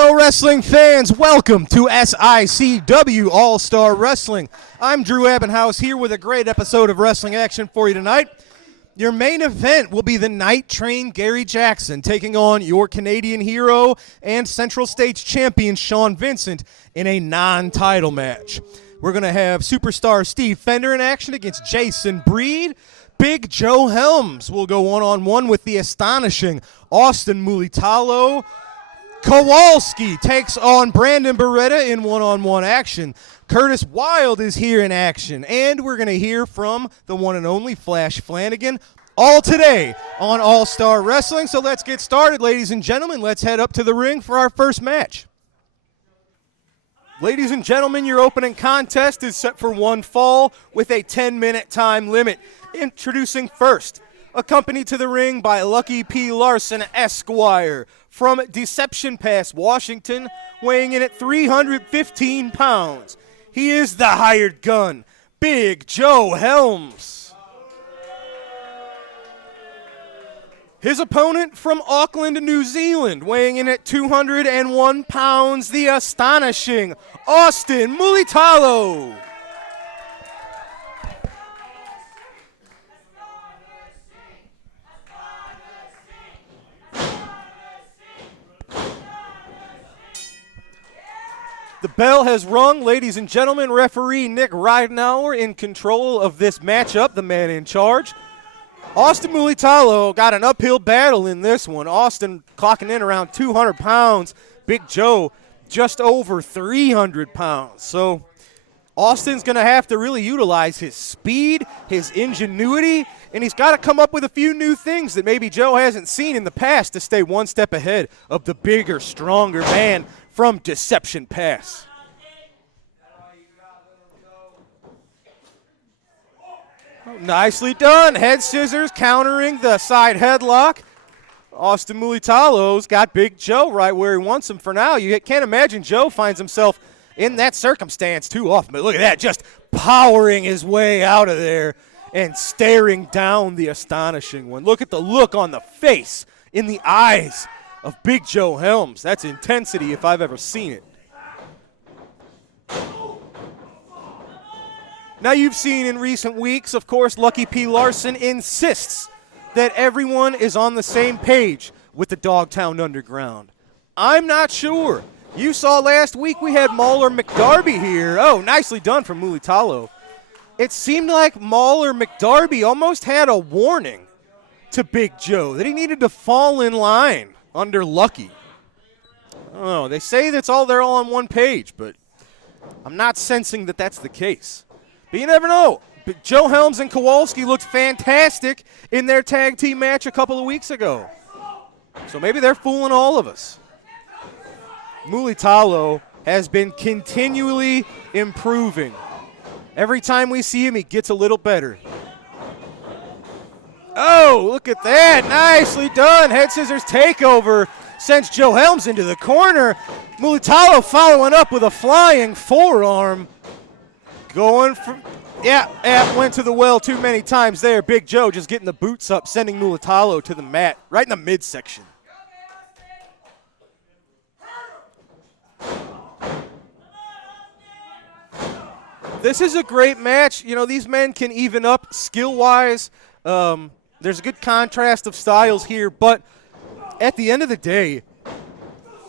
Hello, wrestling fans. Welcome to SICW All-Star Wrestling. I'm Drew Abbenhouse here with a great episode of wrestling action for you tonight. Your main event will be the Night Train Gary Jackson taking on your Canadian hero and Central States champion Sean Vincent in a non-title match. We're going to have superstar Steve Fender in action against Jason Breed. Big Joe Helms will go one-on-one with the astonishing Austin Mutolo. Kowalski takes on Brandon Beretta in one-on-one action. Curtis Wilde is here in action. And we're going to hear from the one and only Flanagan all today on All-Star Wrestling. So let's get started, ladies and gentlemen. Let's head up to the ring for our first match. Ladies and gentlemen, your opening contest is set for one fall with a 10-minute time limit. Introducing first, accompanied to the ring by Lucky P. Larson, Esquire, from Deception Pass, Washington, weighing in at 315 pounds. He is the hired gun, Big Joe Helms. His opponent from Auckland, New Zealand, weighing in at 201 pounds, the astonishing Austin Mutolo. The bell has rung, ladies and gentlemen. Referee Nick Ridenauer in control of this matchup, the man in charge. Austin Mutolo got an uphill battle in this one. Austin clocking in around 200 pounds. Big Joe just over 300 pounds. So Austin's going to have to really utilize his speed, his ingenuity, and he's got to come up with a few new things that maybe Joe hasn't seen in the past to stay one step ahead of the bigger, stronger man from Deception Pass. Nicely done. Head scissors countering the side headlock. Austin Mutolo's got Big Joe right where he wants him for now. You can't imagine Joe finds himself in that circumstance too often. But look at that, just powering his way out of there and staring down the astonishing one. Look at the look on the face, in the eyes of Big Joe Helms. That's intensity if I've ever seen it. Now you've seen in recent weeks, of course, Lucky P. Larson insists that everyone is on the same page with the Dogtown Underground. I'm not sure. You saw last week we had Mauler McDarby here. Oh, nicely done from Mutolo. It seemed like Mauler McDarby almost had a warning to Big Joe that he needed to fall in line under Lucky. I don't know. They say they're all on one page, but I'm not sensing that that's the case. But you never know. But Joe Helms and Kowalski looked fantastic in their tag team match a couple of weeks ago. So maybe they're fooling all of us. Mutolo has been continually improving. Every time we see him, he gets a little better. Oh, look at that. Nicely done. Head scissors takeover sends Joe Helms into the corner. Mutolo following up with a flying forearm. Going for, went to the well too many times there. Big Joe just getting the boots up, sending Mutolo to the mat, right in the midsection. This is a great match. You know, these men can even up skill-wise. There's a good contrast of styles here, but at the end of the day,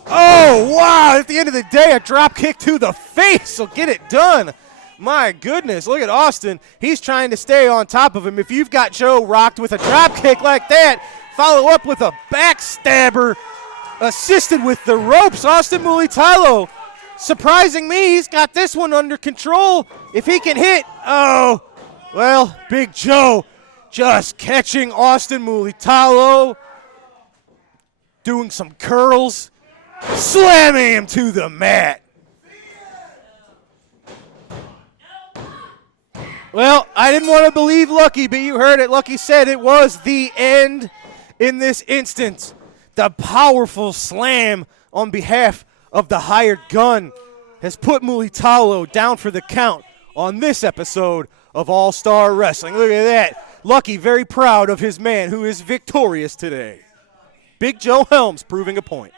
oh, wow, at the end of the day, a drop kick to the face will get it done. My goodness, look at Austin. He's trying to stay on top of him. If you've got Joe rocked with a drop kick like that, follow up with a backstabber assisted with the ropes. Austin Mutolo, surprising me, he's got this one under control. If he can hit, oh, well, Big Joe just catching Austin Mutolo, doing some curls, slamming him to the mat. Well, I didn't want to believe Lucky, but you heard it. Lucky said it was the end in this instance. The powerful slam on behalf of the hired gun has put Mutolo down for the count on this episode of All-Star Wrestling. Look at that. Lucky very proud of his man who is victorious today. Big Joe Helms proving a point.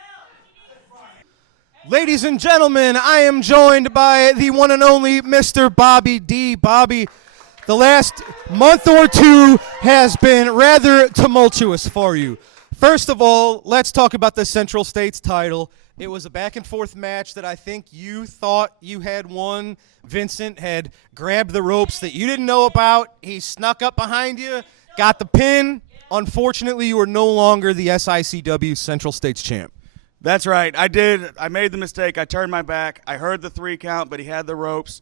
Ladies and gentlemen, I am joined by the one and only Mr. Bobby D. Bobby, the last month or two has been rather tumultuous for you. First of all, let's talk about the Central States title. It was a back-and-forth match that I think you thought you had won. Vincent had grabbed the ropes that you didn't know about. He snuck up behind you, got the pin. Unfortunately, you are no longer the SICW Central States champ. That's right. I did. I made the mistake. I turned my back. I heard the 3 count, but he had the ropes.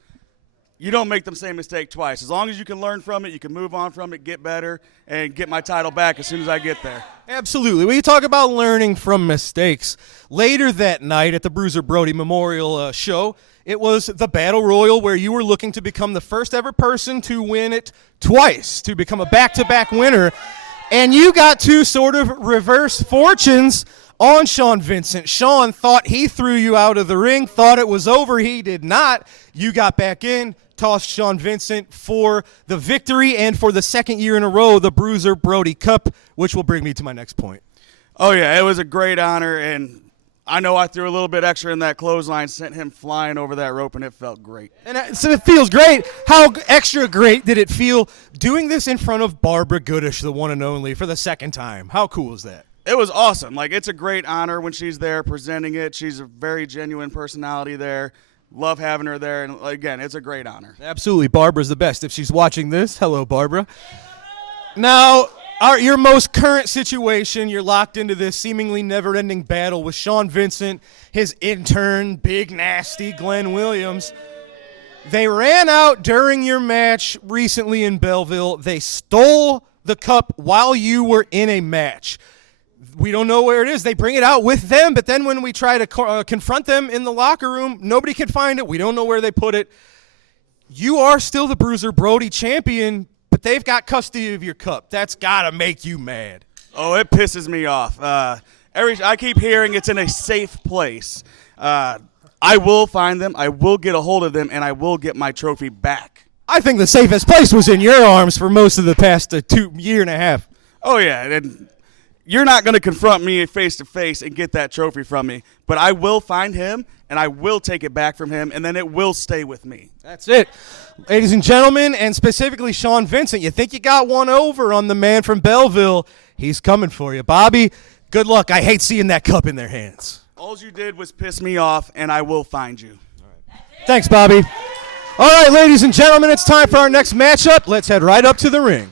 You don't make the same mistake twice. As long as you can learn from it, you can move on from it, get better, and get my title back as soon as I get there. Absolutely. We talk about learning from mistakes. Later that night at the Bruiser Brody Memorial show, it was the Battle Royal where you were looking to become the first ever person to win it twice, to become a back-to-back winner. And you got to sort of reverse fortunes on Sean Vincent. Sean thought he threw you out of the ring, thought it was over. He did not. You got back in, tossed Sean Vincent for the victory, and for the second year in a row, the Bruiser Brody Cup, which will bring me to my next point. Oh, yeah, it was a great honor, and I know I threw a little bit extra in that clothesline, sent him flying over that rope, and it felt great. And so it feels great. How extra great did it feel doing this in front of Barbara Goodish, the one and only, for the second time? How cool is that? It was awesome. Like, it's a great honor when she's there presenting it. She's a very genuine personality there. Love having her there. And, again, it's a great honor. Absolutely. Barbara's the best. If she's watching this, hello, Barbara. Now, your most current situation, you're locked into this seemingly never-ending battle with Sean Vincent, his intern, big, nasty Glenn Williams. They ran out during your match recently in Belleville. They stole the cup while you were in a match. We don't know where it is. They bring it out with them, but then when we try to confront them in the locker room, nobody can find it. We don't know where they put it. You are still the Bruiser Brody champion, but they've got custody of your cup. That's got to make you mad. Oh, it pisses me off. I keep hearing it's in a safe place. I will find them, I will get a hold of them, and I will get my trophy back. I think the safest place was in your arms for most of the past year and a half. Oh, yeah, and you're not going to confront me face-to-face and get that trophy from me, but I will find him, and I will take it back from him, and then it will stay with me. That's it. Ladies and gentlemen, and specifically Sean Vincent, you think you got one over on the man from Belleville. He's coming for you. Bobby, good luck. I hate seeing that cup in their hands. All you did was piss me off, and I will find you. Thanks, Bobby. All right, ladies and gentlemen, it's time for our next matchup. Let's head right up to the ring.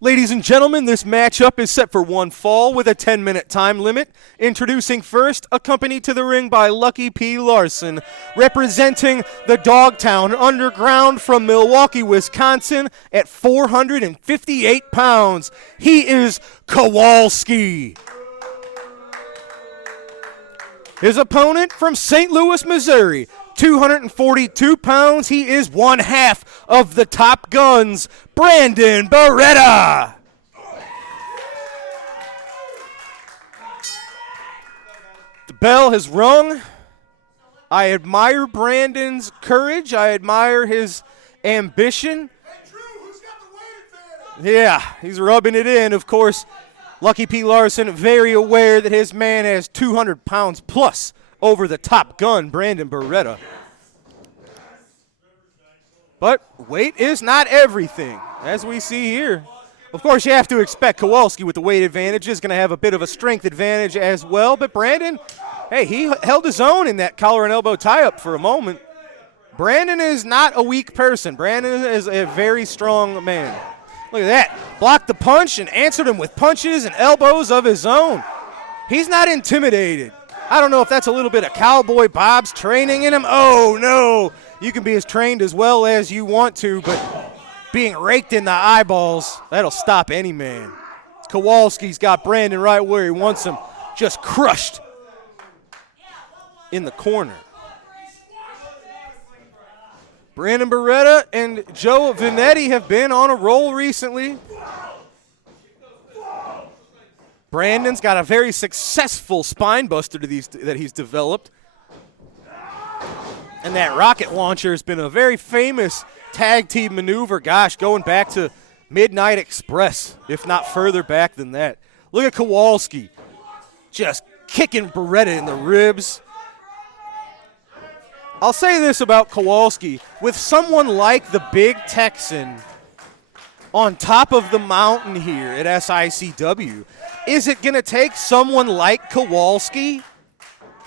Ladies and gentlemen, this matchup is set for one fall with a 10-minute time limit. Introducing first, accompanied to the ring by Lucky P. Larson, representing the Dogtown Underground from Milwaukee, Wisconsin, at 458 pounds. He is Kowalski. His opponent from St. Louis, Missouri, 242 pounds. He is one half of the Top Guns, Brandon Beretta. The bell has rung. I admire Brandon's courage. I admire his ambition. Yeah, he's rubbing it in. Of course, Lucky P. Larson very aware that his man has 200 pounds plus over the Top Gun, Brandon Beretta. But weight is not everything, as we see here. Of course, you have to expect Kowalski with the weight advantage is going to have a bit of a strength advantage as well. But Brandon, hey, he held his own in that collar and elbow tie-up for a moment. Brandon is not a weak person. Brandon is a very strong man. Look at that. Blocked the punch and answered him with punches and elbows of his own. He's not intimidated. I don't know if that's a little bit of Cowboy Bob's training in him. Oh, no. You can be as trained as well as you want to, but being raked in the eyeballs, that'll stop any man. Kowalski's got Brandon right where he wants him, just crushed in the corner. Brandon Beretta and Joe Vanetti have been on a roll recently. Brandon's got a very successful spine buster that he's developed. And that rocket launcher has been a very famous tag team maneuver, gosh, going back to Midnight Express, if not further back than that. Look at Kowalski just kicking Beretta in the ribs. I'll say this about Kowalski. With someone like the Big Texan on top of the mountain here at SICW, is it going to take someone like Kowalski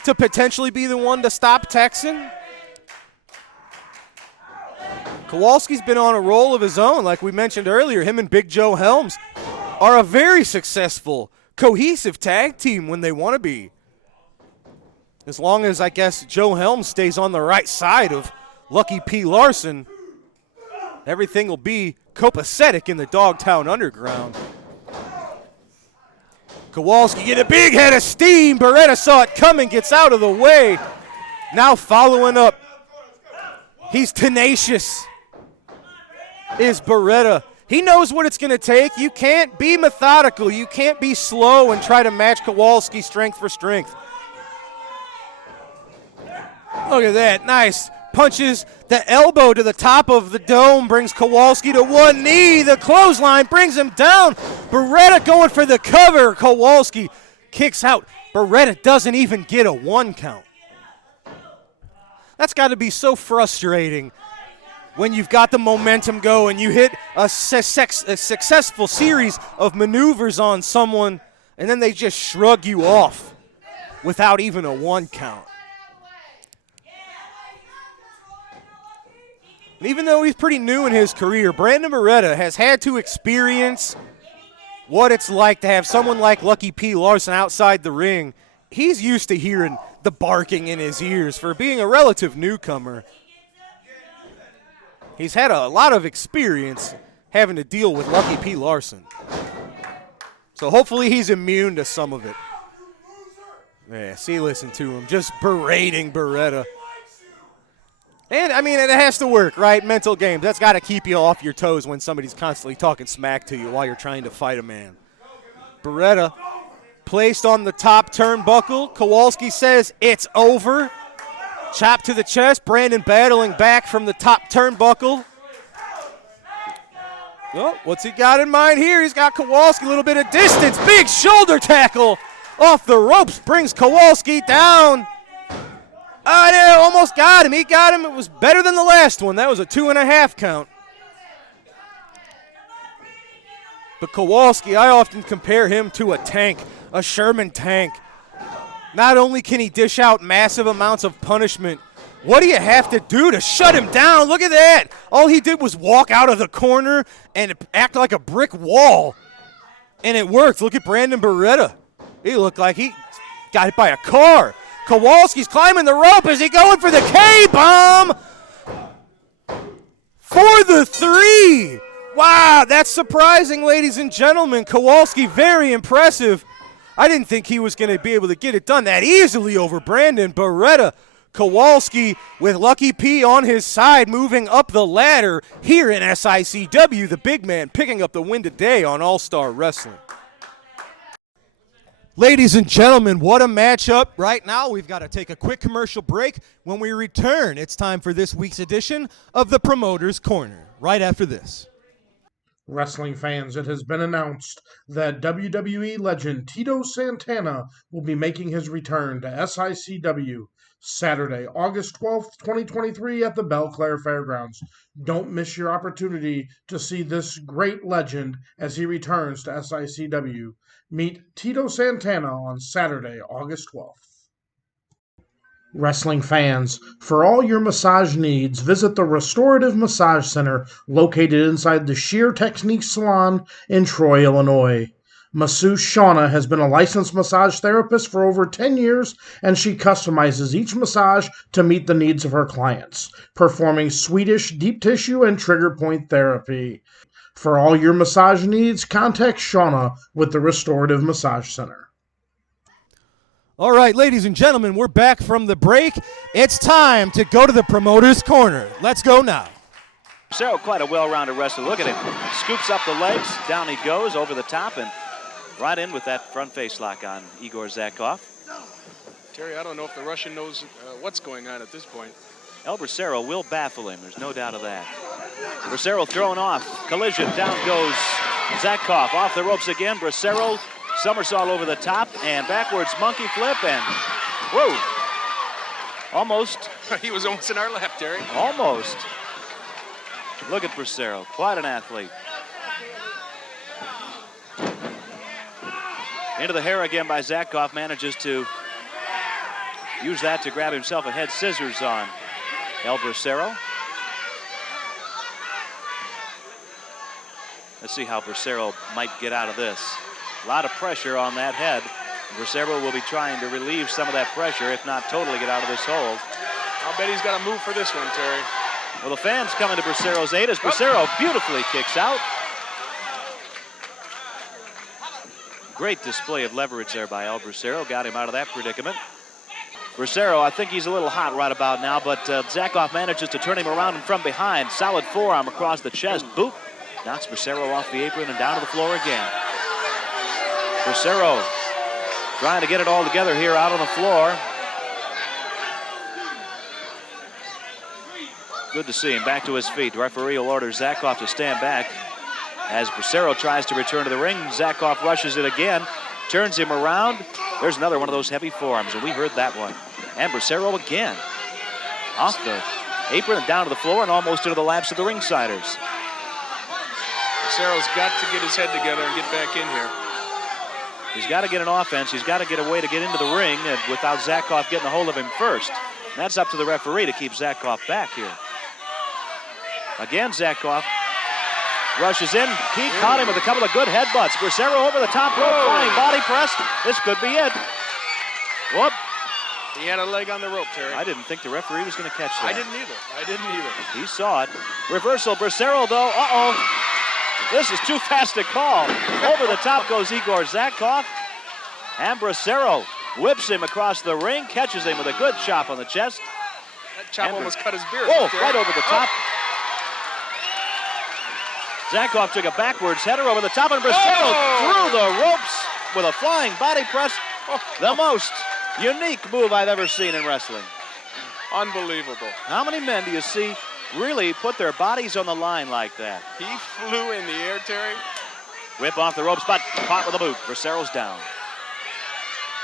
to potentially be the one to stop Texan? Kowalski's been on a roll of his own, like we mentioned earlier. Him and Big Joe Helms are a very successful, cohesive tag team when they want to be. As long as, I guess, Joe Helms stays on the right side of Lucky P. Larson, everything will be copacetic in the Dogtown Underground. Kowalski get a big head of steam. Beretta saw it coming, gets out of the way. Now following up. He's tenacious, is Beretta. He knows what it's going to take. You can't be methodical. You can't be slow and try to match Kowalski strength for strength. Look at that. Nice. Punches the elbow to the top of the dome, brings Kowalski to one knee. The clothesline brings him down. Beretta going for the cover. Kowalski kicks out. Beretta doesn't even get a 1 count. That's got to be so frustrating when you've got the momentum going. You hit a successful series of maneuvers on someone, and then they just shrug you off without even a 1 count. And even though he's pretty new in his career, Brandon Beretta has had to experience what it's like to have someone like Lucky P. Larson outside the ring. He's used to hearing the barking in his ears for being a relative newcomer. He's had a lot of experience having to deal with Lucky P. Larson. So hopefully he's immune to some of it. Yeah, see, listen to him, just berating Beretta. And, I mean, it has to work, right? Mental games. That's got to keep you off your toes when somebody's constantly talking smack to you while you're trying to fight a man. Beretta placed on the top turnbuckle. Kowalski says it's over. Chop to the chest. Brandon battling back from the top turnbuckle. Oh, what's he got in mind here? He's got Kowalski a little bit of distance. Big shoulder tackle off the ropes. Brings Kowalski down. Oh, no, almost got him. He got him. It was better than the last one. That was a 2.5 count. But Kowalski, I often compare him to a tank, a Sherman tank. Not only can he dish out massive amounts of punishment, what do you have to do to shut him down? Look at that. All he did was walk out of the corner and act like a brick wall. And it worked. Look at Brandon Beretta. He looked like he got hit by a car. Kowalski's climbing the rope. Is he going for the K-bomb? For the 3. Wow, that's surprising, ladies and gentlemen. Kowalski, very impressive. I didn't think he was going to be able to get it done that easily over Brandon Beretta. Kowalski with Lucky P on his side, moving up the ladder here in SICW. The big man picking up the win today on All-Star Wrestling. Ladies and gentlemen, what a matchup. Right now, we've got to take a quick commercial break. When we return, it's time for this week's edition of the Promoter's Corner, right after this. Wrestling fans, it has been announced that WWE legend Tito Santana will be making his return to SICW Saturday, August 12th, 2023 at the Belclair Fairgrounds. Don't miss your opportunity to see this great legend as he returns to SICW. Meet Tito Santana on Saturday, August 12th. Wrestling fans, for all your massage needs, visit the Restorative Massage Center located inside the Sheer Techniques Salon in Troy, Illinois. Masseuse Shauna has been a licensed massage therapist for over 10 years, and she customizes each massage to meet the needs of her clients, performing Swedish deep tissue and trigger point therapy. For all your massage needs, contact Shauna with the Restorative Massage Center. All right, ladies and gentlemen, we're back from the break. It's time to go to the Promoter's Corner. Let's go now. Bracero, quite a well-rounded wrestler. Look at him. Scoops up the legs. Down he goes over the top and right in with that front face lock on Igorzakkoff. Terry, I don't know if the Russian knows what's going on at this point. El Bracero will baffle him. There's no doubt of that. Bracero thrown off. Collision. Down goes Zakkoff. Off the ropes again. Bracero Somersault over the top and backwards monkey flip and whoa. Almost. He was almost in our lap, Terry. Almost. Look at Bracero, quite an athlete. Into the hair again by Zakkoff, manages to use that to grab himself a head scissors on El Bracero. Let's see how Bracero might get out of this. A lot of pressure on that head. Bracero will be trying to relieve some of that pressure, if not totally get out of this hold. I'll bet he's got to move for this one, Terry. Well, the fans coming to Bracero's aid as Bracero beautifully kicks out. Great display of leverage there by El Bracero. Got him out of that predicament. Bracero, I think he's a little hot right about now, but Zakkoff manages to turn him around and from behind. Solid forearm across the chest. Boot. Knocks Bracero off the apron and down to the floor again. Bracero trying to get it all together here out on the floor. Good to see him back to his feet. The referee will order Zakkoff to stand back. As Bracero tries to return to the ring, Zakkoff rushes it again, turns him around. There's another one of those heavy forearms, and we heard that one. And Bracero again. Off the apron and down to the floor and almost into the laps of the ringsiders. Bracero's got to get his head together and get back in here. He's got to get an offense. He's got to get a way to get into the ring and without Zakkoff getting a hold of him first. And that's up to the referee to keep Zakkoff back here. Again, Zakkoff rushes in. He caught him with a couple of good headbutts. Bracero over the top rope, flying body press. This could be it. Whoop. He had a leg on the rope, Terry. I didn't think the referee was going to catch that. I didn't either. He saw it. Reversal. Bracero, though. Uh-oh. This is too fast to call. Over the top goes Igorzakkoff. And Bracero whips him across the ring, catches him with a good chop on the chest. That chop almost cut his beard. Oh, right over the top. Zakkoff took a backwards header over the top, and Bracero through the ropes with a flying body press. The most unique move I've ever seen in wrestling. Unbelievable. How many men do you see really put their bodies on the line like that? He flew in the air, Terry. Whip off the ropes, but caught with a boot. Bracero's down.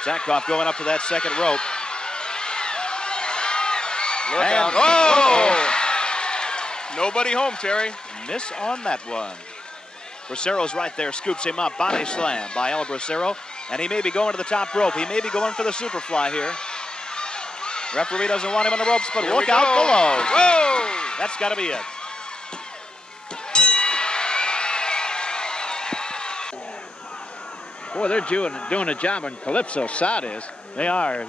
Zakkoff going up to that second rope. Look out. Oh! Nobody home, Terry. Miss on that one. Bracero's right there, scoops him up. Body slam by El Bracero. And he may be going to the top rope. He may be going for the superfly here. Referee doesn't want him on the ropes, but look out below. Whoa! That's got to be it. Boy, they're doing a job on Calypso's side is. They are.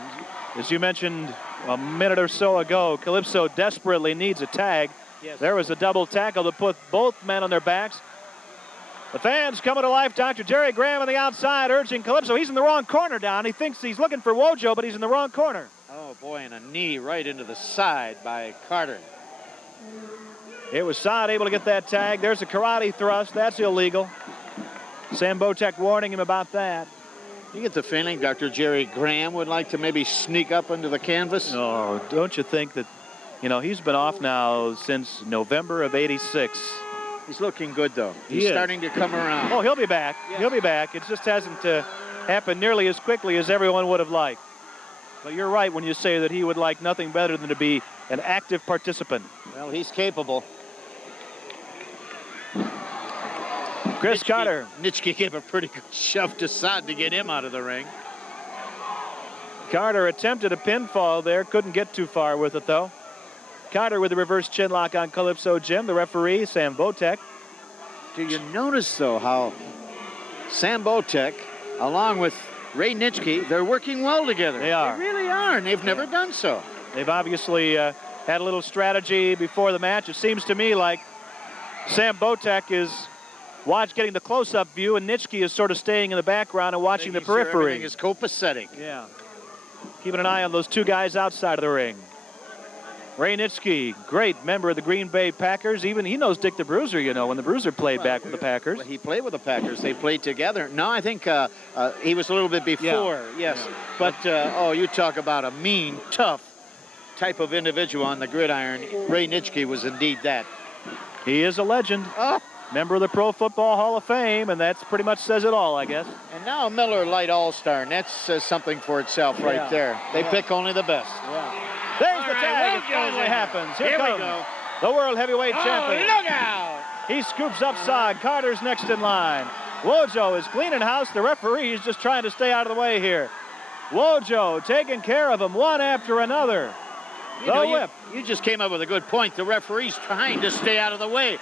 As you mentioned a minute or so ago, Calypso desperately needs a tag. Yes. There was a double tackle to put both men on their backs. The fans coming to life. Dr. Jerry Graham on the outside urging Calypso. He's in the wrong corner down. He thinks he's looking for Wojo, but he's in the wrong corner. Oh, boy, and a knee right into the side by Carter. It was Saad able to get that tag. There's a karate thrust. That's illegal. Sam Botek warning him about that. You get the feeling Dr. Jerry Graham would like to maybe sneak up into the canvas? No, don't you think that, you know, he's been off now since November of '86. He's looking good, though. He's He is. starting to come around. Oh, he'll be back. Yeah. He'll be back. It just hasn't happened nearly as quickly as everyone would have liked. But you're right when you say that he would like nothing better than to be an active participant. Well, he's capable. Chris Carter. Nitschke gave a pretty good shove to Saad to get him out of the ring. Carter attempted a pinfall there. Couldn't get too far with it, though. Carter with the reverse chin lock on Calypso Jim. The referee, Sam Botek. Do you notice, though, how Sam Botek, along with Ray Nitschke, they're working well together? They are. They really are, and they've never done so. They've obviously had a little strategy before the match. It seems to me like Sam Botek is getting the close-up view, and Nitschke is sort of staying in the background and watching the periphery. Sure everything is copacetic. Yeah. Keeping an eye on those two guys outside of the ring. Ray Nitschke, great member of the Green Bay Packers. Even he knows Dick the Bruiser, you know, when the Bruiser played back with the Packers. Well, he played with the Packers. They played together. No, I think he was a little bit before, yes. Yeah. But, you talk about a mean, tough type of individual on the gridiron. Ray Nitschke was indeed that. He is a legend. Oh. Member of the Pro Football Hall of Fame, and that's pretty much says it all, I guess. And now a Miller Lite All-Star, and that says something for itself right there. They pick only the best. There's the tag. It finally happens. Here we comes go. the World Heavyweight Champion. Look out! He scoops upside. Carter's next in line. Wojo is cleaning house. The referee is just trying to stay out of the way here. Wojo taking care of him one after another. Whip. You just came up with a good point. The referee's trying to stay out of the way.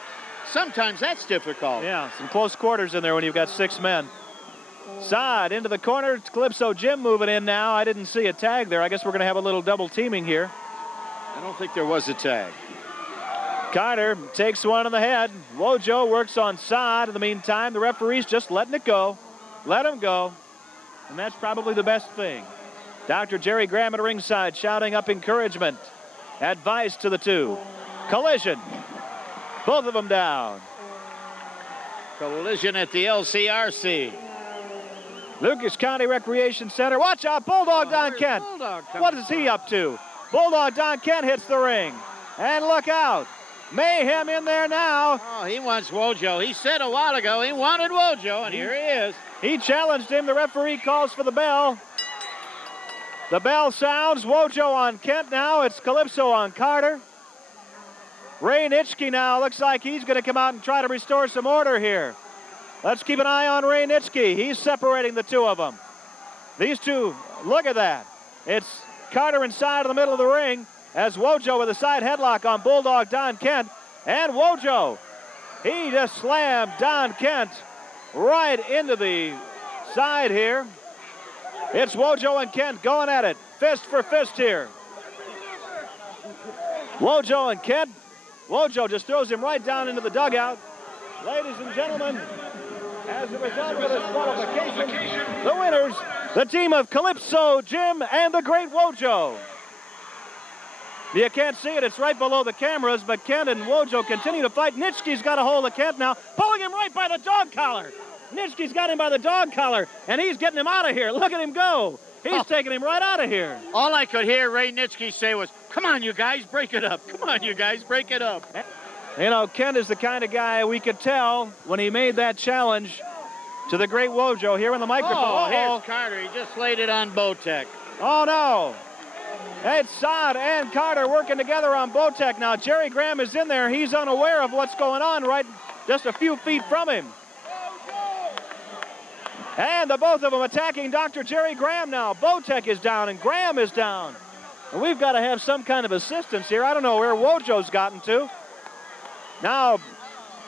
Sometimes that's difficult. Yeah, some close quarters in there when you've got 6 men. Side into the corner. Calypso Jim moving in now. I didn't see a tag there. I guess we're going to have a little double teaming here. I don't think there was a tag. Carter takes one on the head. Wojo works on side. In the meantime, the referee's just letting it go. Let him go. And that's probably the best thing. Dr. Jerry Graham at ringside shouting up encouragement. Advice to the two. Collision. Both of them down. Collision at the LCRC. Lucas County Recreation Center. Watch out, Bulldog Don Kent. What is he up to? Bulldog Don Kent hits the ring. And look out. Mayhem in there now. Oh, he wants Wojo. He said a while ago he wanted Wojo, and here he is. He challenged him. The referee calls for the bell. The bell sounds. Wojo on Kent now. It's Calypso on Carter. Ray Nitschke now looks like he's going to come out and try to restore some order here. Let's keep an eye on Ray Nitschke. He's separating the two of them. These two, look at that. It's Carter inside of the middle of the ring as Wojo with a side headlock on Bulldog Don Kent. And Wojo, he just slammed Don Kent right into the side here. It's Wojo and Kent going at it. Fist for fist here. Wojo and Kent. Wojo just throws him right down into the dugout. Ladies and gentlemen, as a result of this qualification, the winners, the team of Calypso, Jim, and the Great Wojo. You can't see it, it's right below the cameras, but Kent and Wojo continue to fight. Nitschke's got a hold of Kent now, pulling him right by the dog collar. Nitschke's got him by the dog collar, and he's getting him out of here. Look at him go. He's taking him right out of here. All I could hear Ray Nitschke say was, come on, you guys, break it up. Come on, you guys, break it up. You know, Kent is the kind of guy we could tell when he made that challenge to the Great Wojo here in the microphone. Oh, here's Carter. He just laid it on Botek. Oh, no. It's Saad and Carter working together on Botek. Now, Jerry Graham is in there. He's unaware of what's going on right just a few feet from him. And the both of them attacking Dr. Jerry Graham now. Botek is down and Graham is down. And we've got to have some kind of assistance here. I don't know where Wojo's gotten to. Now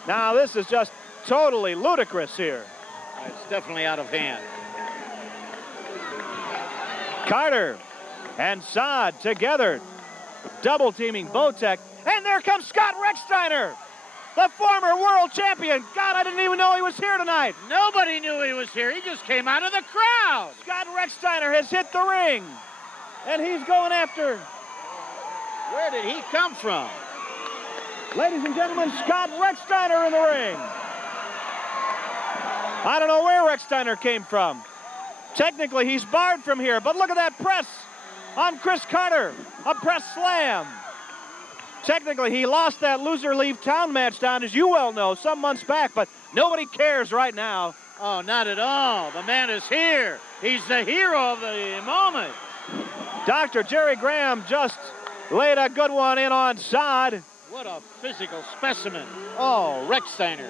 this is just totally ludicrous here. It's definitely out of hand. Carter and Saad together, double teaming Botek. And there comes Scott Rechsteiner, the former world champion. God, I didn't even know he was here tonight. Nobody knew he was here. He just came out of the crowd. Scott Rechsteiner has hit the ring. And he's going after. Where did he come from? Ladies and gentlemen, Scott Rechsteiner in the ring. I don't know where Rechsteiner came from. Technically, he's barred from here, but look at that press on Chris Carter. A press slam. Technically, he lost that loser leave town match down, as you well know, some months back, but nobody cares right now. Oh, not at all. The man is here. He's the hero of the moment. Dr. Jerry Graham just laid a good one in on Saad. What a physical specimen. Oh, Rechsteiner.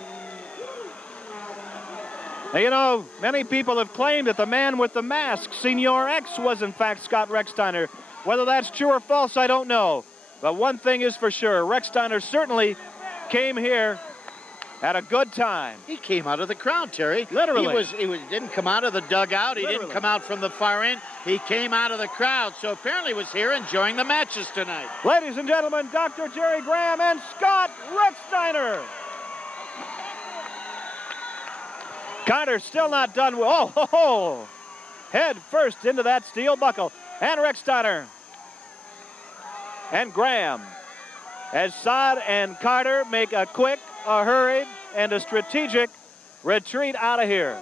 Now, you know, many people have claimed that the man with the mask, Senior X, was in fact Scott Rechsteiner. Whether that's true or false, I don't know. But one thing is for sure, Rechsteiner certainly came here at a good time. He came out of the crowd, Terry. Literally. He didn't come out of the dugout. He Literally. didn't come out from the far end. He came out of the crowd, so apparently was here enjoying the matches tonight. Ladies and gentlemen, Dr. Jerry Graham and Scott Rechsteiner. Carter still not done with, head first into that steel buckle. And Rechsteiner and Graham as Saad and Carter make a quick, a hurried, and a strategic retreat out of here.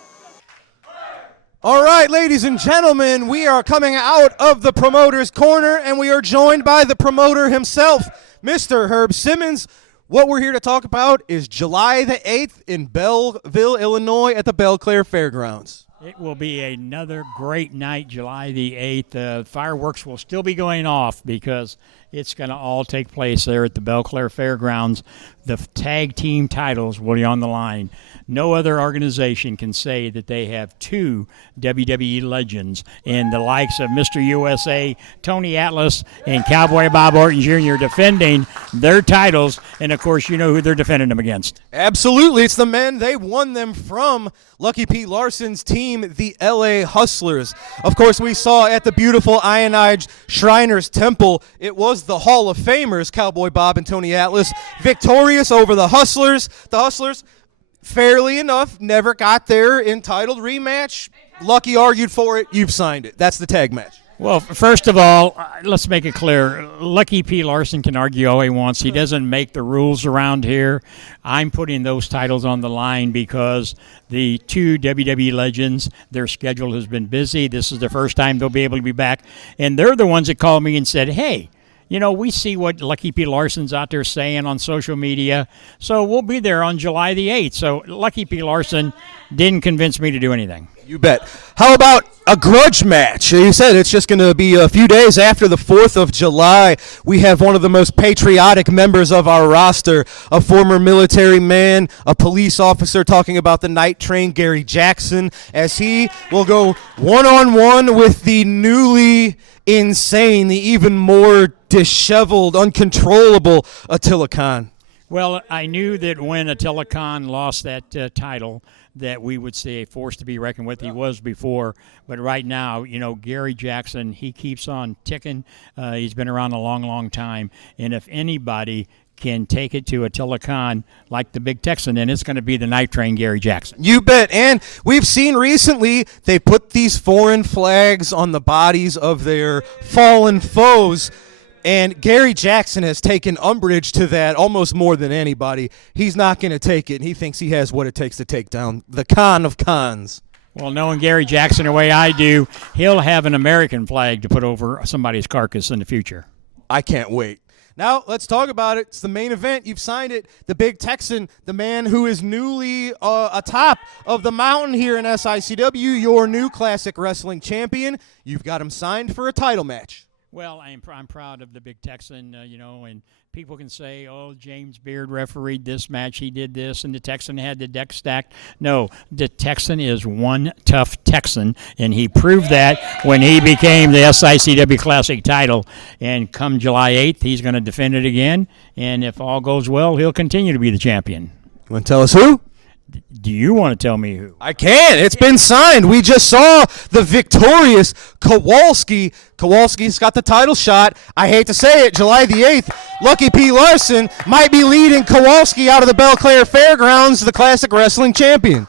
All right, ladies and gentlemen, we are coming out of the promoter's corner, and we are joined by the promoter himself, Mr. Herb Simmons. What we're here to talk about is July the 8th in Belleville, Illinois at the Belclaire Fairgrounds. It will be another great night, July the 8th. Fireworks will still be going off because it's going to all take place there at the Belclaire Fairgrounds. The tag team titles will be on the line. No other organization can say that they have two WWE legends in the likes of Mr. USA, Tony Atlas, and Cowboy Bob Orton Jr. defending their titles. And, of course, you know who they're defending them against. Absolutely. It's the men. They won them from Lucky Pete Larson's team, the LA Hustlers. Of course, we saw at the beautiful Ionized Shriners Temple, it was the Hall of Famers, Cowboy Bob and Tony Atlas, victorious over the Hustlers. The Hustlers, fairly enough, never got their entitled rematch. Lucky argued for it. You've signed it. That's the tag match. Well, first of all, let's make it clear. Lucky P. Larson can argue all he wants. He doesn't make the rules around here. I'm putting those titles on the line because the two WWE legends, their schedule has been busy. This is the first time they'll be able to be back. And they're the ones that called me and said, hey, you know, we see what Lucky P. Larson's out there saying on social media, so we'll be there on July the 8th. So Lucky P. Larson didn't convince me to do anything. You bet. How about a grudge match? You said it's just going to be a few days after the 4th of July. We have one of the most patriotic members of our roster, a former military man, a police officer, talking about the night train, Gary Jackson, as he will go one-on-one with the newly insane, the even more disheveled, uncontrollable Attila Khan. Well, I knew that when Attila Khan lost that title, that we would see a force to be reckoned with. He was before, but right now, you know, Gary Jackson, he keeps on ticking. He's been around a long, long time, and if anybody can take it to Attila Khan like the Big Texan, then it's going to be the Night Train Gary Jackson. You bet. And we've seen recently they put these foreign flags on the bodies of their fallen foes. And Gary Jackson has taken umbrage to that almost more than anybody. He's not going to take it, and he thinks he has what it takes to take down the Khan of Khans. Well, knowing Gary Jackson the way I do, he'll have an American flag to put over somebody's carcass in the future. I can't wait. Now, let's talk about it. It's the main event. You've signed it. The Big Texan, the man who is newly atop of the mountain here in SICW, your new classic wrestling champion. You've got him signed for a title match. Well, I'm proud of the Big Texan, you know, and people can say, oh, James Beard refereed this match, he did this, and the Texan had the deck stacked. No, the Texan is one tough Texan, and he proved that when he became the SICW Classic title. And come July 8th, he's going to defend it again, and if all goes well, he'll continue to be the champion. You want to tell us who? Do you want to tell me who? I can. It's been signed. We just saw the victorious Kowalski. Kowalski's got the title shot. I hate to say it, July the 8th, Lucky P. Larson might be leading Kowalski out of the Belclaire Fairgrounds, the classic wrestling champion.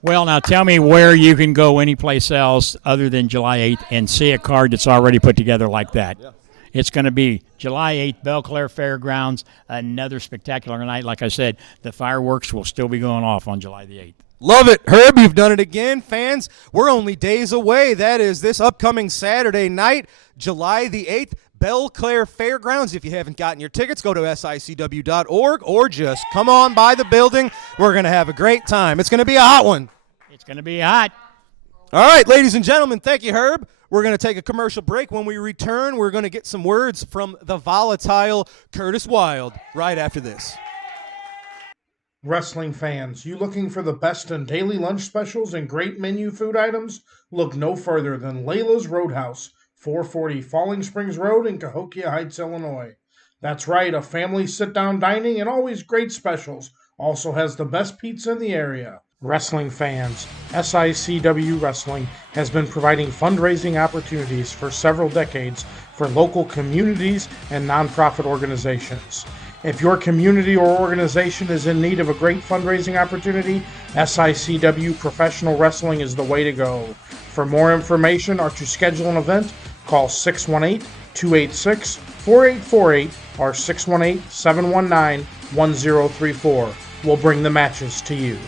Well, now tell me where you can go anyplace else other than July 8th and see a card that's already put together like that. Yeah. It's going to be July 8th, Belclaire Fairgrounds, another spectacular night. Like I said, the fireworks will still be going off on July the 8th. Love it. Herb, you've done it again. Fans, we're only days away. That is this upcoming Saturday night, July the 8th, Belclaire Fairgrounds. If you haven't gotten your tickets, go to SICW.org or just come on by the building. We're going to have a great time. It's going to be a hot one. It's going to be hot. All right, ladies and gentlemen, thank you, Herb. We're going to take a commercial break. When we return, we're going to get some words from the volatile Curtis Wilde right after this. Wrestling fans, you looking for the best in daily lunch specials and great menu food items? Look no further than Laylas Roadhouse, 440 Falling Springs Road in Cahokia Heights, Illinois. That's right, a family sit-down dining and always great specials. Also has the best pizza in the area. Wrestling fans, SICW Wrestling has been providing fundraising opportunities for several decades for local communities and nonprofit organizations. If your community or organization is in need of a great fundraising opportunity, SICW Professional Wrestling is the way to go. For more information or to schedule an event, call 618-286-4848 or 618-719-1034. We'll bring the matches to you.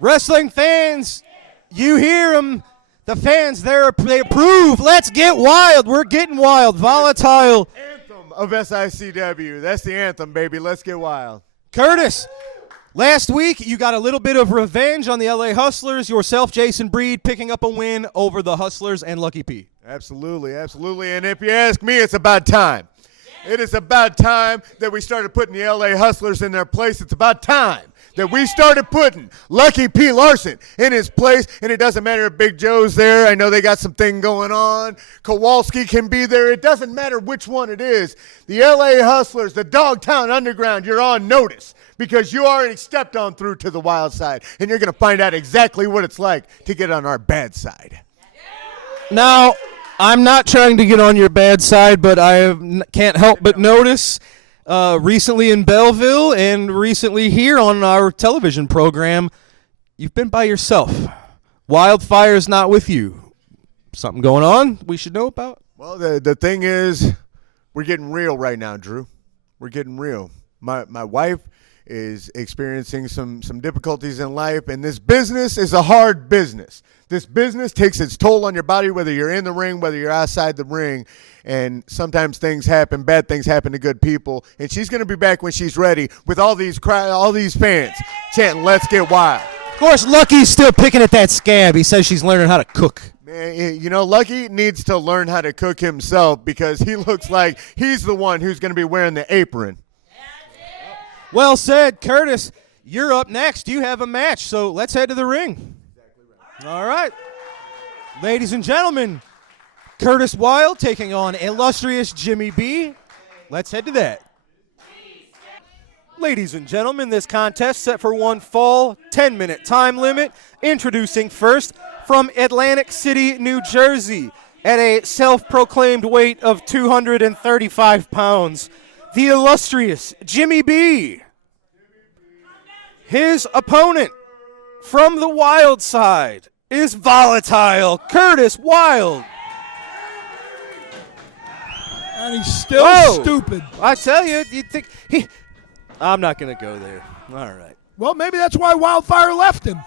Wrestling fans, you hear them. The fans there, they approve. Let's get wild. We're getting wild. Volatile. Anthem of SICW. That's the anthem, baby. Let's get wild. Curtis, last week you got a little bit of revenge on the LA Hustlers. Yourself, Jason Breed, picking up a win over the Hustlers and Lucky P. Absolutely, absolutely. And if you ask me, it's about time. It is about time that we started putting the LA Hustlers in their place. It's about time that we started putting Lucky P. Larson in his place. And it doesn't matter if Big Joe's there. I know they got some thing going on. Kowalski can be there. It doesn't matter which one it is. The LA Hustlers, the Dogtown Underground, you're on notice because you already stepped on through to the wild side. And you're going to find out exactly what it's like to get on our bad side. Now, I'm not trying to get on your bad side, but I can't help but notice recently in Belleville and recently here on our television program, you've been by yourself. Wildfire's not with you. Something going on we should know about? Well, the thing is, we're getting real right now, Drew. We're getting real. My wife is experiencing some difficulties in life, and this business is a hard business. This business takes its toll on your body, whether you're in the ring, whether you're outside the ring, and sometimes things happen, bad things happen to good people, and she's going to be back when she's ready with all these fans chanting, "Let's get wild." Of course, Lucky's still picking at that scab. He says she's learning how to cook. Man, you know, Lucky needs to learn how to cook himself because he looks like he's the one who's going to be wearing the apron. Well said, Curtis. You're up next. You have a match, so let's head to the ring. All right. Ladies and gentlemen, Curtis Wilde taking on illustrious Jimmy B. Let's head to that. Ladies and gentlemen, this contest set for one fall, 10-minute time limit. Introducing first from Atlantic City, New Jersey, at a self-proclaimed weight of 235 pounds, the illustrious Jimmy B. His opponent from the Wild side is volatile Curtis Wilde. And he's still stupid. I tell you, you'd think I'm not going to go there. All right. Well, maybe that's why Wildfire left him.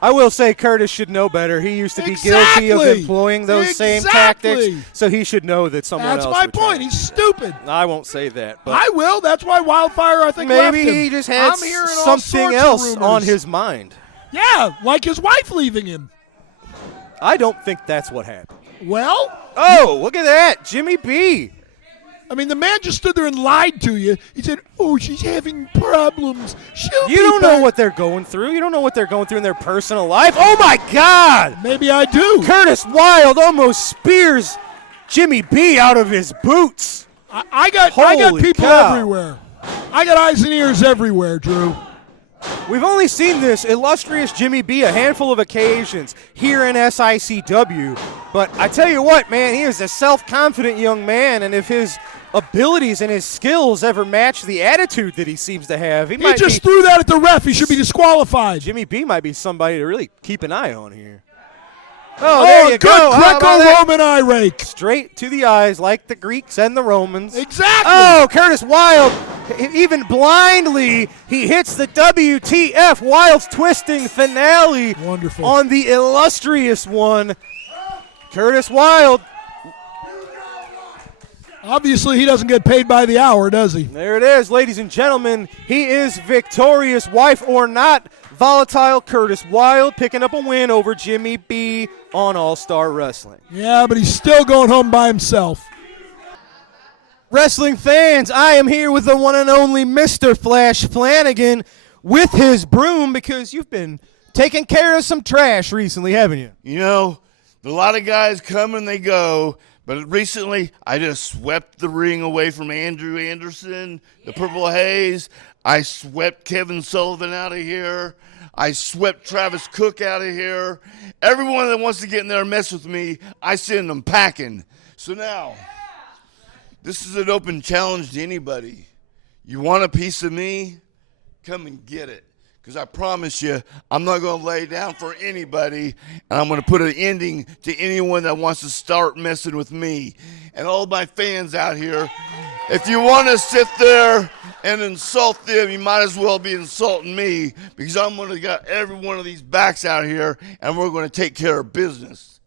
I will say Curtis should know better. He used to be guilty of employing those same tactics, so he should know that someone else That's my would point. try. He's stupid. I won't say that. But I will. That's why Wildfire, I think, left him. maybe he just had I'm hearing all something sorts else of on rumors. his mind. Yeah, like his wife leaving him. I don't think that's what happened. Well? Oh, look at that. Jimmy B. I mean, the man just stood there and lied to you. He said, "Oh, she's having problems. You don't know what they're going through. You don't know what they're going through in their personal life. Oh, my God. Maybe I do. Curtis Wilde almost spears Jimmy B out of his boots. I got people everywhere. I got eyes and ears everywhere, Drew. We've only seen this illustrious Jimmy B a handful of occasions here in SICW. But I tell you what, man, he is a self-confident young man, and if his abilities and his skills ever match the attitude that he seems to have, He just threw that at the ref. He should be disqualified. Jimmy B might be somebody to really keep an eye on here. Oh, there you good go. Greco-Roman eye rake. Straight to the eyes like the Greeks and the Romans. Exactly. Oh, Curtis Wilde, even blindly, he hits the WTF Wilde's twisting finale. Wonderful. On the illustrious one, Curtis Wilde. Obviously, he doesn't get paid by the hour, does he? There it is, ladies and gentlemen. He is victorious, wife or not. Volatile Curtis Wilde picking up a win over Jimmy B on All-Star Wrestling. Yeah, but he's still going home by himself. Wrestling fans, I am here with the one and only Mr. Flash Flanagan with his broom because you've been taking care of some trash recently, haven't you? You know, a lot of guys come and they go, but recently I just swept the ring away from Andrew Anderson, the Purple Haze. I swept Kevin Sullivan out of here. I swept Travis Cook out of here. Everyone that wants to get in there and mess with me, I send them packing. So now, this is an open challenge to anybody. You want a piece of me? Come and get it. Because I promise you, I'm not going to lay down for anybody, and I'm going to put an ending to anyone that wants to start messing with me. And all my fans out here, if you want to sit there and insult them, you might as well be insulting me, because I'm going to get every one of these backs out here, and we're going to take care of business.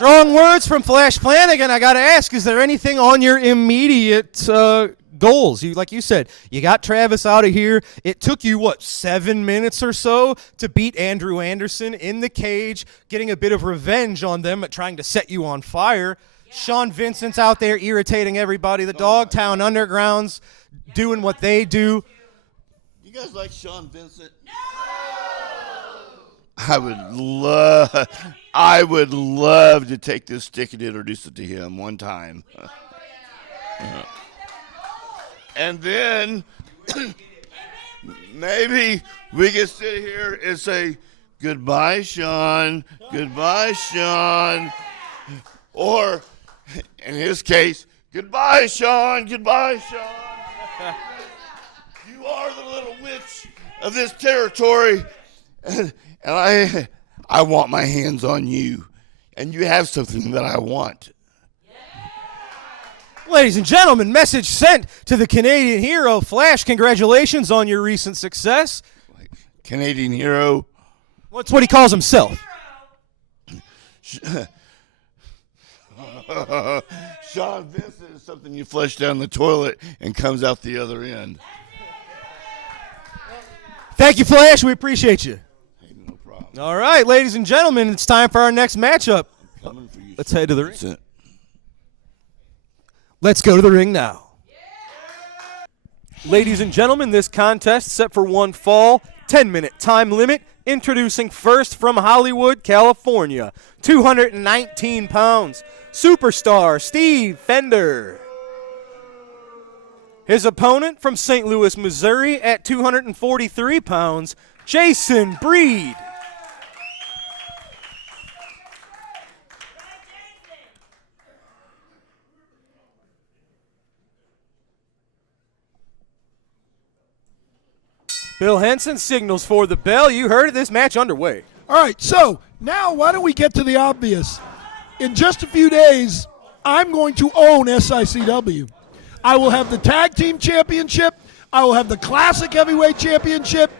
Strong words from Flash Flanagan. I got to ask, is there anything on your immediate goals? Like you said, you got Travis out of here. It took you, 7 minutes or so to beat Andrew Anderson in the cage, getting a bit of revenge on them at trying to set you on fire. Sean Vincent's out there irritating everybody. The Dogtown Undergrounds doing what they do. You guys like Sean Vincent? No! I would love to take this stick and introduce it to him one time. And then maybe we can sit here and say, goodbye, Sean. Goodbye, Sean. Or, in his case, goodbye, Sean. Goodbye, Sean. You are the little witch of this territory. And I want my hands on you. And you have something that I want. Ladies and gentlemen, message sent to the Canadian hero. Flash, congratulations on your recent success. Canadian hero? What's what he calls himself? Sean Vincent is something you flush down the toilet and comes out the other end. Thank you, Flash. We appreciate you. Hey, no problem. All right, ladies and gentlemen, it's time for our next matchup. Coming for you. Let's head to the ring. Let's go to the ring now. Ladies and gentlemen, this contest set for one fall, 10-minute time limit. Introducing first from Hollywood, California, 219 pounds, superstar Steve Fender. His opponent from St. Louis, Missouri at 243 pounds, Jason Breed. Bill Henson signals for the bell. You heard it, this match underway. All right, so now why don't we get to the obvious? In just a few days, I'm going to own SICW. I will have the Tag Team Championship. I will have the Classic Heavyweight Championship.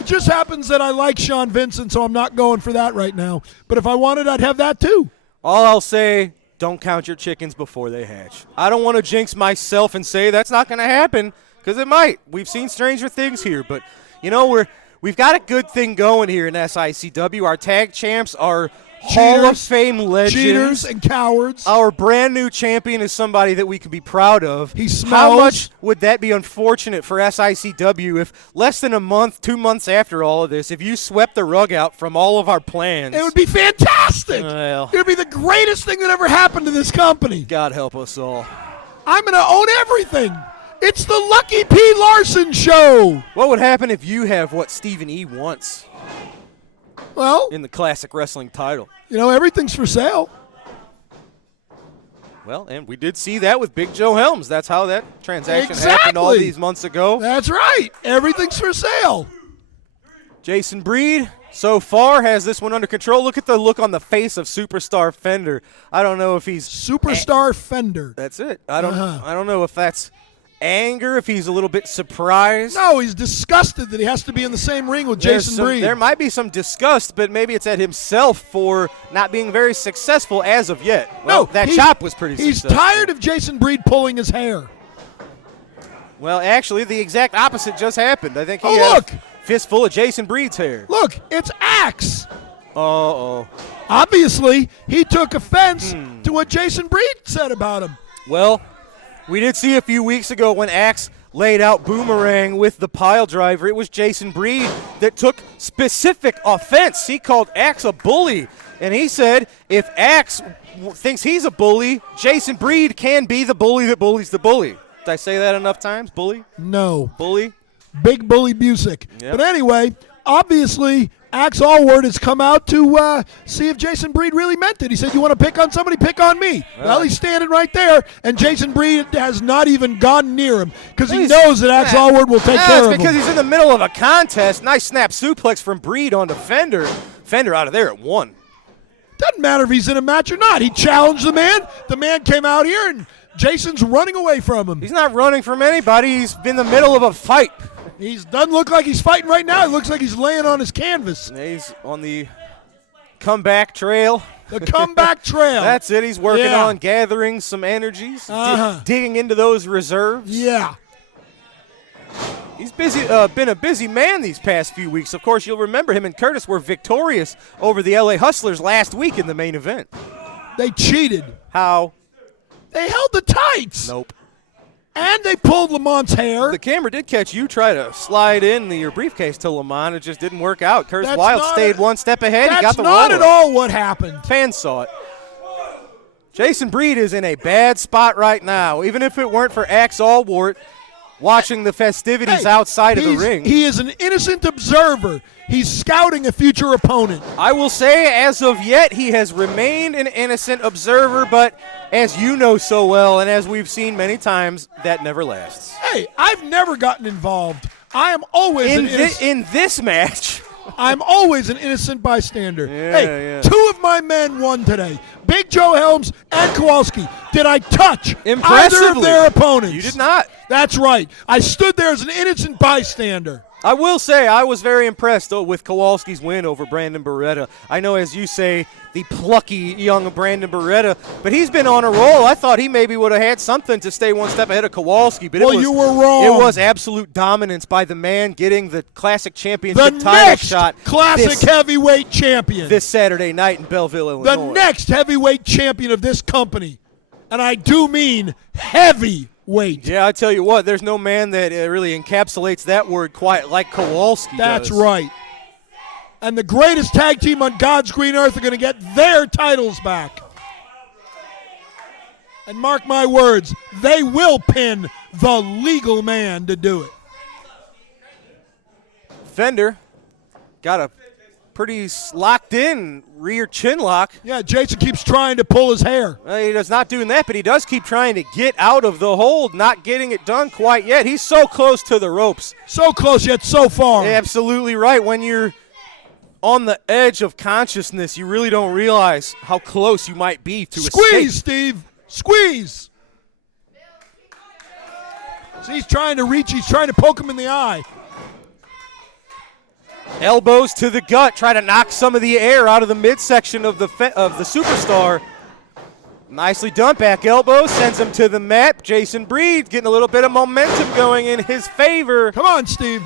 It just happens that I like Sean Vincent, so I'm not going for that right now. But if I wanted, I'd have that too. All I'll say, don't count your chickens before they hatch. I don't want to jinx myself and say that's not going to happen. Because it might. We've seen stranger things here. But, we've got a good thing going here in SICW. Our tag champs are Hall of Fame legends. Cheaters and cowards. Our brand new champion is somebody that we could be proud of. He smells. How much would that be unfortunate for SICW if less than a month, 2 months after all of this, if you swept the rug out from all of our plans? It would be fantastic. Well, it would be the greatest thing that ever happened to this company. God help us all. I'm going to own everything. It's the Lucky P. Larson Show. What would happen if you have what Stephen E. wants? Well, in the classic wrestling title. Everything's for sale. Well, and we did see that with Big Joe Helms. That's how that transaction happened all these months ago. That's right. Everything's for sale. Jason Breed, so far, has this one under control. Look at the look on the face of Superstar Fender. I don't know if he's Superstar Fender. That's it. I don't know if that's anger, if he's a little bit surprised. No, he's disgusted that he has to be in the same ring with Jason Breed. There might be some disgust, but maybe it's at himself for not being very successful as of yet. Well, that chop was pretty successful. He's tired of Jason Breed pulling his hair. Well, actually, the exact opposite just happened. I think he had a fistful of Jason Breed's hair. Look, it's Axe. Uh-oh. Obviously, he took offense to what Jason Breed said about him. Well, we did see a few weeks ago when Axe laid out Boomerang with the pile driver. It was Jason Breed that took specific offense. He called Axe a bully, and he said if Axe thinks he's a bully, Jason Breed can be the bully that bullies the bully. Did I say that enough times? Bully? No. Bully? Big Bully Busick. Yep. But anyway, obviously, Axe Allward has come out to see if Jason Breed really meant it. He said, you want to pick on somebody, pick on me. Well, he's standing right there, and Jason Breed has not even gone near him because he knows that Axe Allward will take care of him. It's because he's in the middle of a contest. Nice snap suplex from Breed onto Fender. Fender out of there at 1. Doesn't matter if he's in a match or not. He challenged the man. The man came out here, and Jason's running away from him. He's not running from anybody. He's in the middle of a fight. He doesn't look like he's fighting right now. It looks like he's laying on his canvas. He's on the comeback trail. The comeback trail. That's it. He's working Yeah. on gathering some energies, Uh-huh. digging into those reserves. Yeah. He's busy. Been a busy man these past few weeks. Of course, you'll remember him and Curtis were victorious over the LA Hustlers last week in the main event. They cheated. How? They held the tights. Nope. And they pulled Lamont's hair. The camera did catch you try to slide in your briefcase to Lamont. It just didn't work out. Curtis That's Wilde not stayed one step ahead. He got the not at roll. all what happened. Fans saw it. Jason Breed is in a bad spot right now. Even if it weren't for Axe Allwart watching the festivities outside of the ring. He is an innocent observer. He's scouting a future opponent. I will say, as of yet, he has remained an innocent observer, but as you know so well, and as we've seen many times, that never lasts. Hey, I've never gotten involved. I am always in this match. I'm always an innocent bystander. Yeah. Two of my men won today. Big Joe Helms and Kowalski. Did I touch either of their opponents? You did not. That's right. I stood there as an innocent bystander. I will say I was very impressed with Kowalski's win over Brandon Beretta. I know, as you say, the plucky young Brandon Beretta, but he's been on a roll. I thought he maybe would have had something to stay one step ahead of Kowalski. But you were wrong. It was absolute dominance by the man getting the Classic Championship The title next shot. Classic heavyweight champion. This Saturday night in Belleville, Illinois. The next heavyweight champion of this company. And I do mean heavyweight. Yeah, I tell you what, there's no man that really encapsulates that word quite like Kowalski That's does. right. And the greatest tag team on God's green earth are going to get their titles back. And mark my words, they will pin the legal man to do it. Fender got a pretty locked in rear chin lock. Yeah, Jason keeps trying to pull his hair. He does not doing that, but he does keep trying to get out of the hold, not getting it done quite yet. He's so close to the ropes. So close yet so far. Absolutely right. When you're on the edge of consciousness, you really don't realize how close you might be to Squeeze, escape. Steve. Squeeze. See, he's trying to reach. He's trying to poke him in the eye. Elbows to the gut, try to knock some of the air out of the midsection of the superstar. Nicely done. Back elbow sends him to the mat. Jason Breed getting a little bit of momentum going in his favor. Come on, Steve.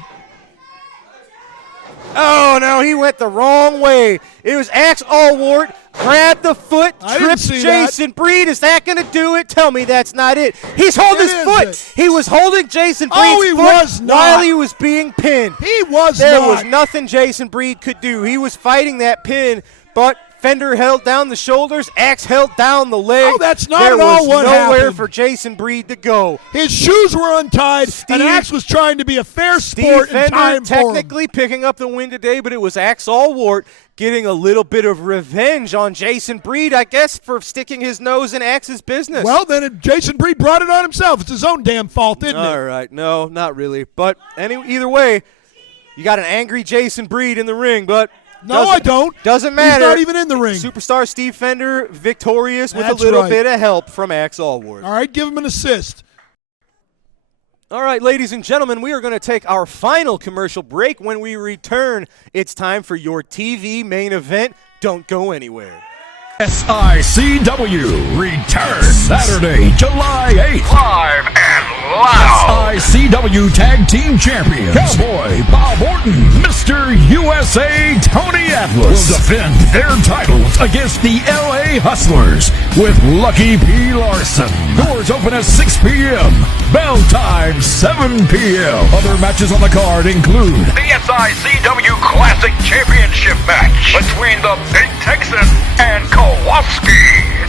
Oh, no, he went the wrong way. It was Axe Allwart, grabbed the foot, tripped Jason Breed. Is that going to do it? Tell me that's not it. He's holding his foot. He was holding Jason Breed's foot while he was being pinned. He was There not. was nothing Jason Breed could do. He was fighting that pin, but Fender held down the shoulders. Axe held down the leg. Oh, that's not at all what There was nowhere happened. for Jason Breed to go. His shoes were untied, and Axe was trying to be a fair sport Steve in Fender time for him. technically picking up the win today, but it was Axe Allwart getting a little bit of revenge on Jason Breed, I guess, for sticking his nose in Axe's business. Well, then Jason Breed brought it on himself. It's his own damn fault, isn't it? All right. No, not really. But either way, you got an angry Jason Breed in the ring, but No, I don't. Doesn't matter. He's not even in the ring. Superstar Steve Fender victorious with That's a little right. bit of help from Axe Allwart. All right, give him an assist. All right, ladies and gentlemen, we are going to take our final commercial break. When we return, it's time for your TV main event. Don't go anywhere. SICW returns Saturday, July 8th. Live and loud. SICW Tag Team Champions Cowboy Bob Orton, Mr. USA Tony Atlas will defend their titles against the LA Hustlers with Lucky P. Larson. Doors open at 6 p.m. Bell time 7 p.m. Other matches on the card include The SICW Classic Championship match between the Big Texan and Kowalski.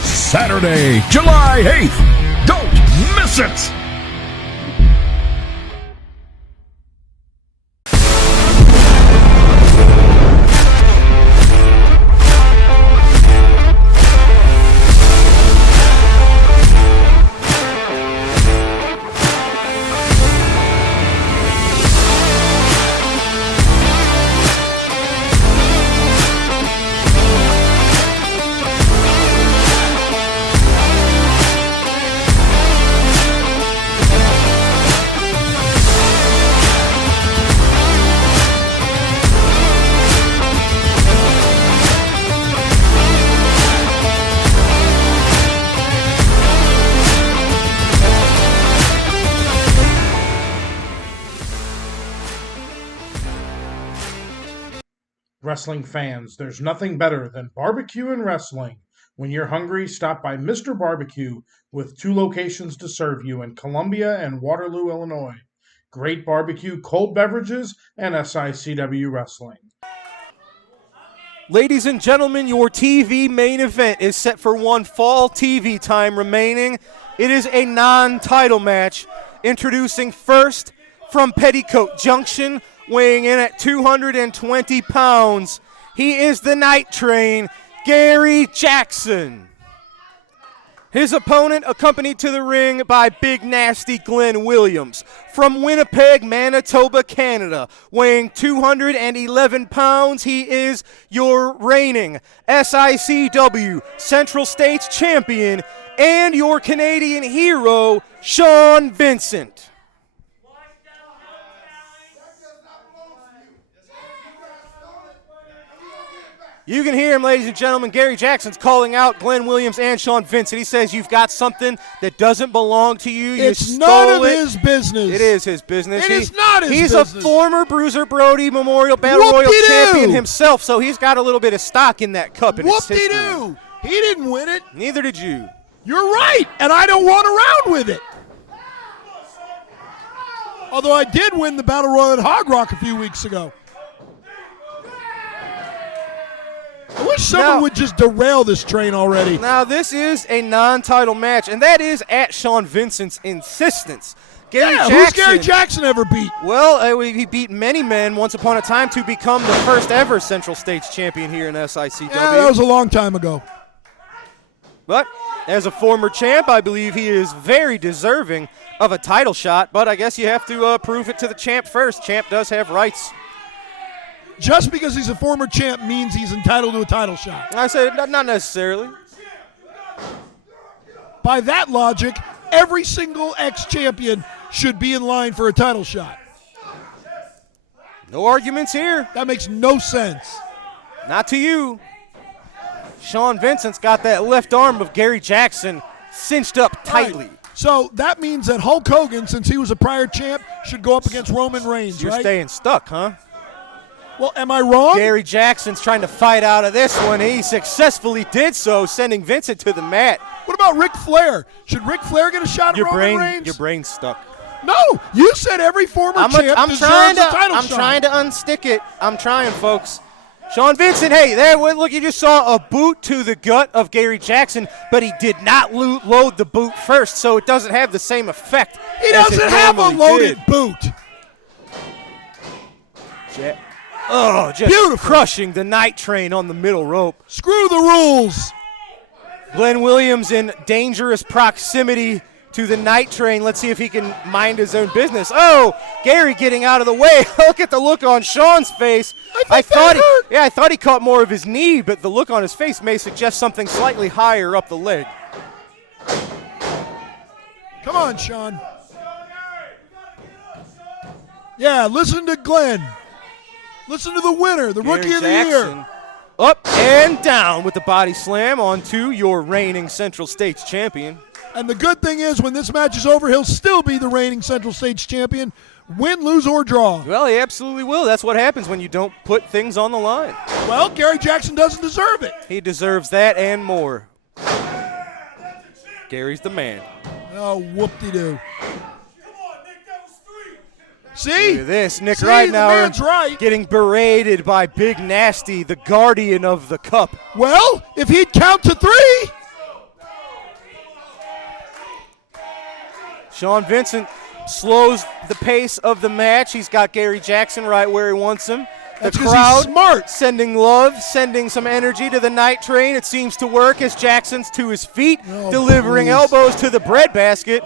Saturday, July 8th. Don't miss it. Wrestling fans, there's nothing better than barbecue and wrestling. When you're hungry, stop by Mr. Barbecue with 2 locations to serve you in Columbia and Waterloo, Illinois. Great barbecue, cold beverages, and SICW wrestling. Ladies and gentlemen, your TV main event is set for one fall TV time remaining. It is a non-title match. Introducing first from Petticoat Junction, weighing in at 220 pounds. He is the Night Train, Gary Jackson. His opponent accompanied to the ring by Big Nasty Glenn Williams from Winnipeg, Manitoba, Canada. Weighing 211 pounds, he is your reigning SICW Central States Champion and your Canadian hero, Sean Vincent. You can hear him, ladies and gentlemen. Gary Jackson's calling out Glenn Williams and Sean Vincent. He says, you've got something that doesn't belong to you. It's none of his business. It is his business. It is not his business. He's a former Bruiser Brody Memorial Battle Royal champion himself, so he's got a little bit of stock in that cup. Whoop-de-doo. He didn't win it. Neither did you. You're right, and I don't want around with it. Although I did win the Battle Royal at Hog Rock a few weeks ago. I wish someone would just derail this train already. Now, this is a non-title match, and that is at Sean Vincent's insistence. Who's Gary Jackson ever beat? Well, he beat many men once upon a time to become the first ever Central States champion here in SICW. Yeah, that was a long time ago. But as a former champ, I believe he is very deserving of a title shot, but I guess you have to prove it to the champ first. Champ does have rights. Just because he's a former champ means he's entitled to a title shot. I said not necessarily. By that logic, every single ex-champion should be in line for a title shot. No arguments here. That makes no sense. Not to you. Sean Vincent's got that left arm of Gary Jackson cinched up tightly. Right. So that means that Hulk Hogan, since he was a prior champ, should go up against Roman Reigns, You're right? staying stuck, huh? Well, am I wrong? Gary Jackson's trying to fight out of this one. He successfully did so, sending Vincent to the mat. What about Ric Flair? Should Ric Flair get a shot at Roman Reigns? Your brain's stuck. No, you said every former champ deserves a title shot. I'm trying to unstick it. I'm trying, folks. Sean Vincent, hey, there, look, you just saw a boot to the gut of Gary Jackson, but he did not load the boot first, so it doesn't have the same effect. He doesn't have a loaded boot. Just beautiful. Crushing the Night Train on the middle rope. Screw the rules. Glenn Williams in dangerous proximity to the Night Train. Let's see if he can mind his own business. Oh, Gary getting out of the way. Look at the look on Sean's face. I thought he caught more of his knee, but the look on his face may suggest something slightly higher up the leg. Come on, Sean. Yeah, listen to Glenn. Listen to the winner, the Rookie of the Year. Up and down with the body slam onto your reigning Central States champion. And the good thing is, when this match is over, he'll still be the reigning Central States champion, win, lose, or draw. Well, he absolutely will. That's what happens when you don't put things on the line. Well, Gary Jackson doesn't deserve it. He deserves that and more. Gary's the man. Oh, whoop-de-doo. See? Look at this. Nick Ridenauer getting berated by Big Nasty, the guardian of the cup. Well, if he'd count to 3. Sean Vincent slows the pace of the match. He's got Gary Jackson right where he wants him. The crowd smart. Sending love, sending some energy to the Night Train. It seems to work as Jackson's to his feet, delivering elbows to the breadbasket.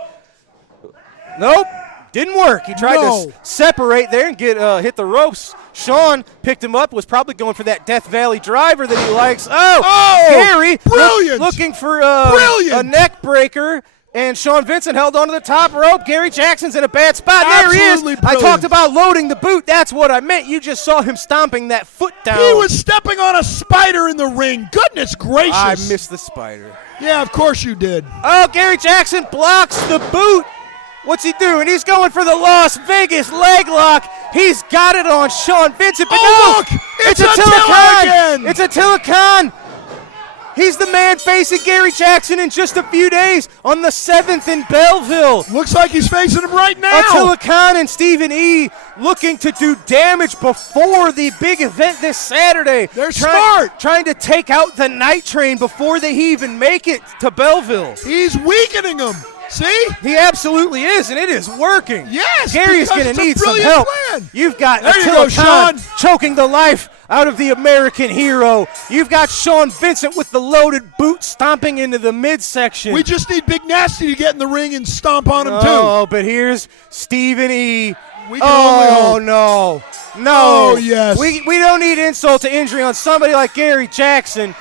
Nope. Didn't work. He tried to separate there and get hit the ropes. Sean picked him up, was probably going for that Death Valley driver that he likes. Gary brilliant. Looking for a neck breaker. And Sean Vincent held onto the top rope. Gary Jackson's in a bad spot. Absolutely there he is. Brilliant. I talked about loading the boot. That's what I meant. You just saw him stomping that foot down. He was stepping on a spider in the ring. Goodness gracious. I missed the spider. Yeah, of course you did. Oh, Gary Jackson blocks the boot. What's he doing? He's going for the Las Vegas leg lock. He's got it on Sean Vincent, but no! Look! It's Attila Khan again! It's Attila Khan! He's the man facing Gary Jackson in just a few days on the 7th in Belleville. Looks like he's facing him right now. Attila Khan and Stephen E. looking to do damage before the big event this Saturday. They're smart. Trying to take out the night train before they even make it to Belleville. He's weakening them. See? He absolutely is, and it is working. Yes, Gary's because going to it's a need some brilliant help. plan. You've got There you Attila go, Khan Sean. choking the life out of the American hero. You've got Sean Vincent with the loaded boot stomping into the midsection. We just need Big Nasty to get in the ring and stomp on him, too. Oh, but here's Stephen E. We can only hope. No. Oh, yes. We don't need insult to injury on somebody like Gary Jackson.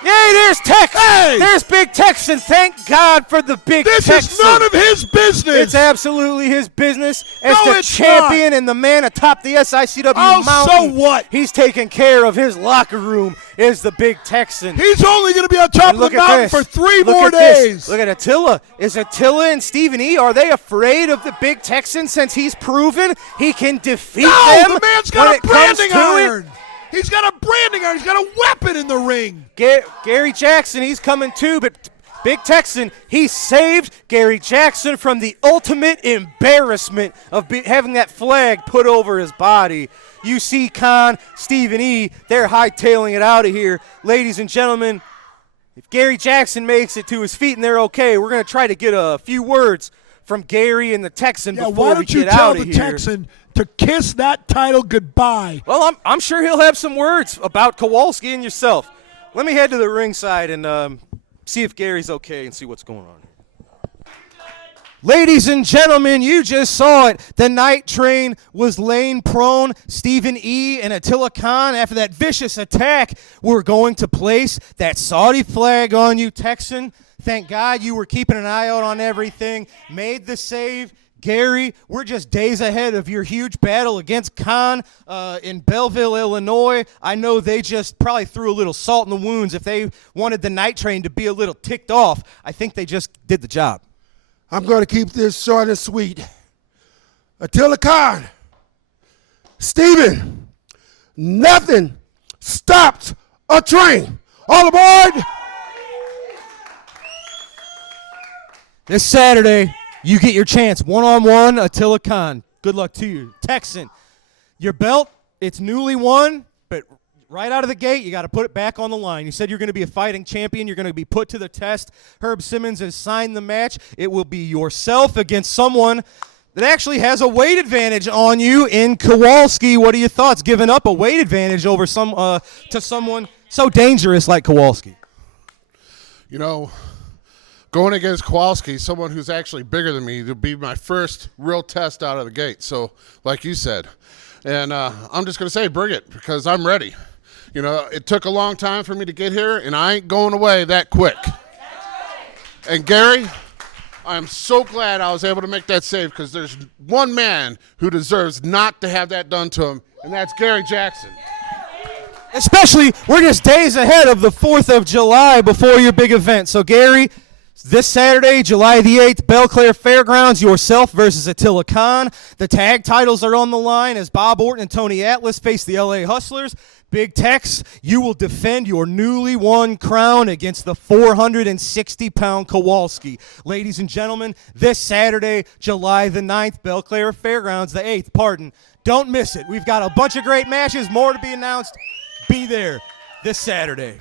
Hey, there's Tex. Hey! There's Big Texan. Thank God for the Big Texan. This is none of his business. It's absolutely his business as No, the it's champion and the man atop the SICW mountain. So what? He's taking care of his locker room is the Big Texan. He's only going to be on top of the mountain for 3 Look more at this. days. Look at Attila. Is Attila and Stephen E., are they afraid of the Big Texan since he's proven he can defeat them? The man's when got it a comes branding to it? iron. He's got a branding iron. He's got a weapon in the ring. Gary Jackson, he's coming too, but Big Texan, he saved Gary Jackson from the ultimate embarrassment of having that flag put over his body. You see Khan, Stephen E., they're hightailing it out of here. Ladies and gentlemen, if Gary Jackson makes it to his feet and they're okay, we're going to try to get a few words from Gary and the Texan before we get out of here. Why don't you tell the Texan to kiss that title goodbye? Well, I'm sure he'll have some words about Kowalski and yourself. Let me head to the ringside and see if Gary's okay and see what's going on. Ladies and gentlemen, you just saw it. The night train was laying prone. Stephen E. and Attila Khan, after that vicious attack, were going to place that Saudi flag on you, Texan. Thank God you were keeping an eye out on everything, made the save. Gary, we're just days ahead of your huge battle against Khan in Belleville, Illinois. I know they just probably threw a little salt in the wounds. If they wanted the night train to be a little ticked off, I think they just did the job. I'm going to keep this short and sweet. Attila Khan, Stephen, nothing stopped a train. All aboard! This Saturday, you get your chance. One-on-one, Attila Khan. Good luck to you. Texan, your belt, it's newly won, but right out of the gate, you got to put it back on the line. You said you're going to be a fighting champion. You're going to be put to the test. Herb Simmons has signed the match. It will be yourself against someone that actually has a weight advantage on you in Kowalski. What are your thoughts, giving up a weight advantage over to someone so dangerous like Kowalski? You know, going against Kowalski, someone who's actually bigger than me, to be my first real test out of the gate. So, like you said, and I'm just going to say bring it because I'm ready. You know, it took a long time for me to get here, and I ain't going away that quick. And Gary, I'm so glad I was able to make that save because there's one man who deserves not to have that done to him, and that's Gary Jackson. Especially, we're just days ahead of the 4th of July before your big event. So, Gary, this Saturday, July the 8th, Belclair Fairgrounds, yourself versus Attila Khan. The tag titles are on the line as Bob Orton and Tony Atlas face the LA Hustlers. Big Tex, you will defend your newly won crown against the 460-pound Kowalski. Ladies and gentlemen, this Saturday, July the 9th, Belclair Fairgrounds, the 8th, pardon. Don't miss it. We've got a bunch of great matches, more to be announced. Be there this Saturday.